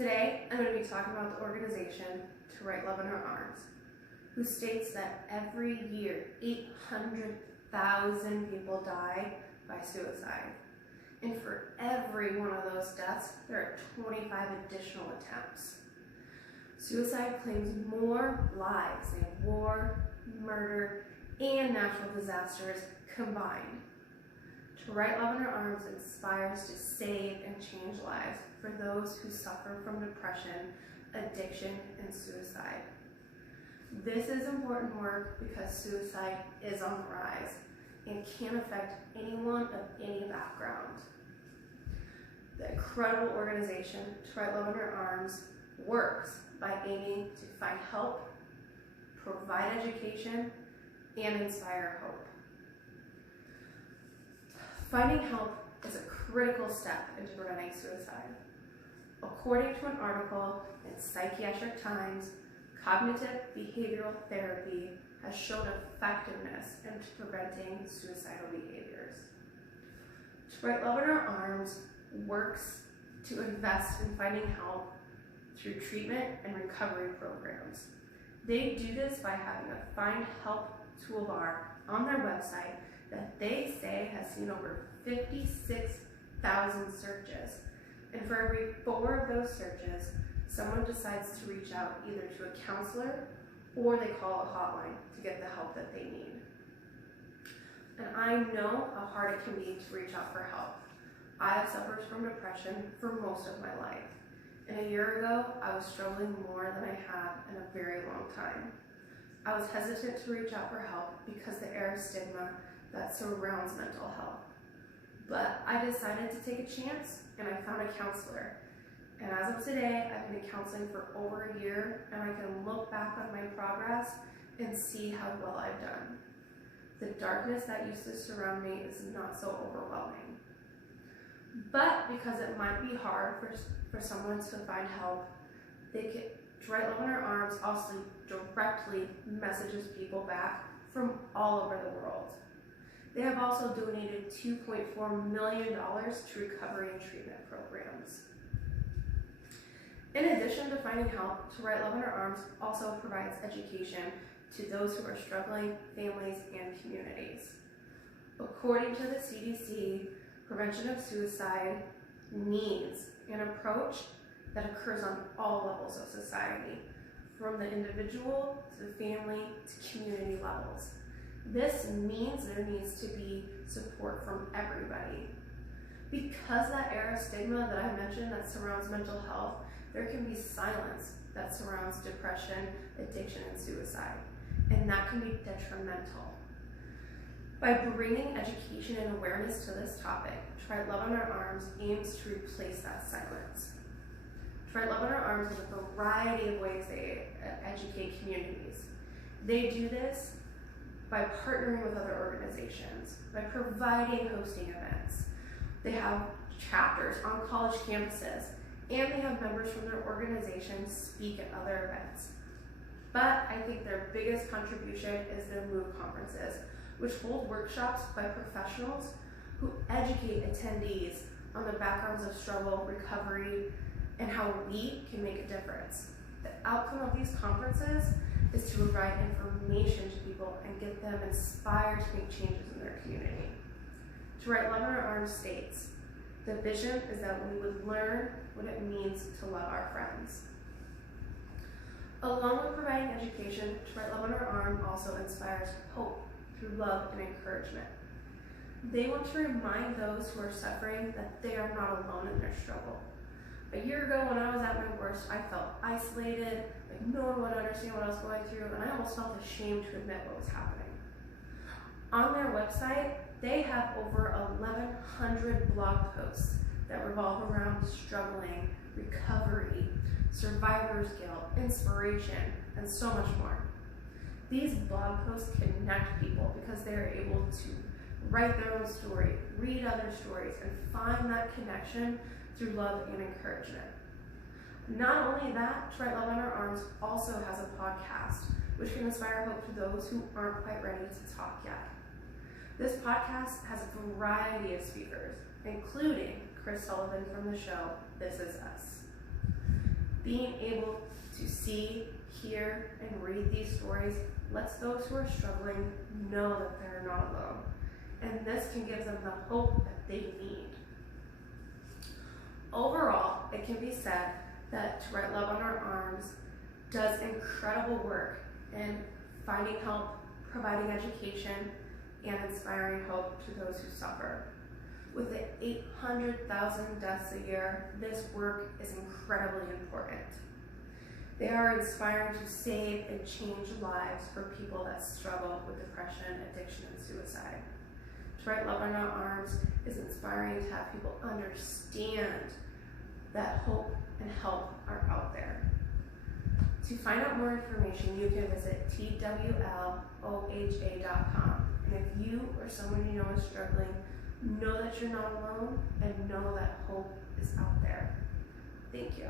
Today, I'm going to be talking about the organization To Write Love in Our Arms, who states that every year 800,000 people die by suicide. And for every one of those deaths, there are 25 additional attempts. Suicide claims more lives than war, murder, and natural disasters combined. To Write Love in Our Arms inspires to save and change lives for those who suffer from depression, addiction, and suicide. This is important work because suicide is on the rise and can affect anyone of any background. The incredible organization To Write Love in Our Arms works by aiming to find help, provide education, and inspire hope. Finding help is a critical step into preventing suicide. According to an article in Psychiatric Times, cognitive behavioral therapy has shown effectiveness in preventing suicidal behaviors. To Write Love in Our Arms works to invest in finding help through treatment and recovery programs. They do this by having a Find Help toolbar on their website that they say has seen over 56,000 searches. And for every 4 of those searches, someone decides to reach out either to a counselor or they call a hotline to get the help that they need. And I know how hard it can be to reach out for help. I have suffered from depression for most of my life. And a year ago, I was struggling more than I have in a very long time. I was hesitant to reach out for help because the era stigma that surrounds mental health. But I decided to take a chance and I found a counselor. And as of today, I've been in counseling for over a year and I can look back on my progress and see how well I've done. The darkness that used to surround me is not so overwhelming. But because it might be hard for someone to find help, To Write Love in Our Arms also directly messages people back from all over the world. They have also donated $2.4 million to recovery and treatment programs. In addition to finding help, To Write Love in Our Arms also provides education to those who are struggling, families, and communities. According to the CDC, prevention of suicide needs an approach that occurs on all levels of society, from the individual to the family to community levels. This means there needs to be support from everybody. Because that era stigma that I mentioned that surrounds mental health, there can be silence that surrounds depression, addiction, and suicide, and that can be detrimental. By bringing education and awareness to this topic, To Write Love in Our Arms aims to replace that silence. To Write Love in Our Arms has a variety of ways they educate communities. They do this by partnering with other organizations, by providing hosting events. They have chapters on college campuses, and they have members from their organization speak at other events. But I think their biggest contribution is their MOVE conferences, which hold workshops by professionals who educate attendees on the backgrounds of struggle, recovery, and how we can make a difference. The outcome of these conferences is to provide information to people and get them inspired to make changes in their community. To Write Love in Our Arms states, the vision is that we would learn what it means to love our friends. Along with providing education, To Write Love in Our Arms also inspires hope through love and encouragement. They want to remind those who are suffering that they are not alone in their struggle. A year ago when I was at my worst, I felt isolated, like no one would understand what I was going through, and I almost felt ashamed to admit what was happening. On their website, they have over 1,100 blog posts that revolve around struggling, recovery, survivor's guilt, inspiration, and so much more. These blog posts connect people because they're able to write their own story, read other stories, and find that connection through love and encouragement. Not only that, To Write Love in Our Arms also has a podcast, which can inspire hope to those who aren't quite ready to talk yet. This podcast has a variety of speakers, including Chris Sullivan from the show This Is Us. Being able to see, hear, and read these stories lets those who are struggling know that they're not alone. And this can give them the hope that they need. Overall, it can be said that To Write Love on Our Arms does incredible work in finding help, providing education, and inspiring hope to those who suffer. With the 800,000 deaths a year, this work is incredibly important. They are inspiring to save and change lives for people that struggle with depression, addiction, and suicide. To Write Love on Our Arms is inspiring to have people understand that hope and help are out there. To find out more information, you can visit twloha.com. And if you or someone you know is struggling, know that you're not alone and know that hope is out there. Thank you.